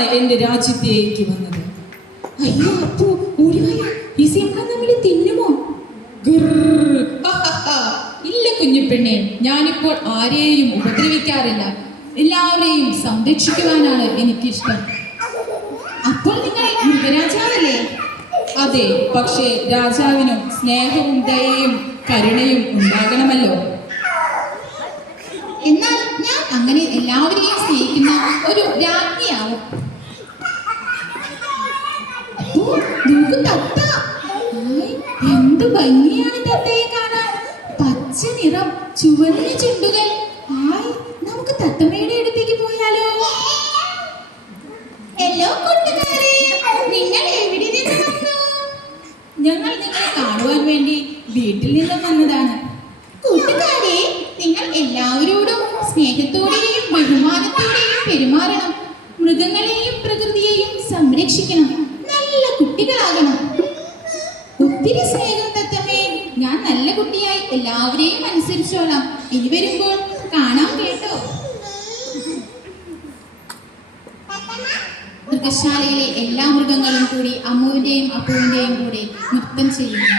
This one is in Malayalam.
സിംഹമാണ് എന്റെ രാജ്യത്തേക്ക് വന്നത്. അയ്യോ അപ്പു, ഓടിവായോ, ഈ സിംഹം നമ്മളെ തിന്നുമോ? ഇല്ല കുഞ്ഞുപെണ്ണെ, ഞാനിപ്പോൾ ആരെയും ഉപദ്രവിക്കാറില്ല. എല്ലാവരെയും സംരക്ഷിക്കുവാനാണ് എനിക്കിഷ്ടം. അപ്പോൾ നിങ്ങൾ മൃഗരാജാവല്ലേ? അതെ, പക്ഷേ രാജാവിനും സ്നേഹവും ദയയും കരുണയും ഉണ്ടാകണമല്ലോ. എന്നാൽ ഞാൻ അങ്ങനെ എല്ലാവരെയും സ്നേഹിക്കുന്ന ഒരു രാജ്ഞിയാവും. അപ്പോ നോക്കൂ തത്ത. എന്ത് ഭംഗിയാണ് തത്തയെ കാണാൻ. പച്ച നിറം, ചുവന്ന ചുണ്ടുകൾ. നമുക്ക് തത്തമ്മയുടെ അടുത്തേക്ക് പോയാലോ? ഹലോ കൂട്ടുകാരെ, നിങ്ങൾ എവിടെ നിന്ന് വന്നു? ഞങ്ങൾ നിങ്ങളെ കാണുവാൻ വേണ്ടി വീട്ടിൽ നിന്നും വന്നതാണ്. കൂട്ടുകാരെ, നിങ്ങൾ എല്ലാവരോടും സ്നേഹത്തോടെയും ബഹുമാനത്തോടെയും പെരുമാറണം. മൃഗങ്ങളെയും പ്രകൃതിയെയും സംരക്ഷിക്കണം. നല്ല കുട്ടികളാകണം. ഒത്തിരി സ്നേഹം തത്തമ്മേ. ഞാൻ നല്ല കുട്ടിയായി എല്ലാവരെയും അനുസരിച്ചോളാം. ഇനി വരുമ്പോൾ കാണാം കേട്ടോ. മൃഗശാലയിലെ എല്ലാ മൃഗങ്ങളും കൂടി അമ്മുവിന്റെയും അപ്പുവിന്റെയും കൂടെ നൃത്തം ചെയ്യുന്നു.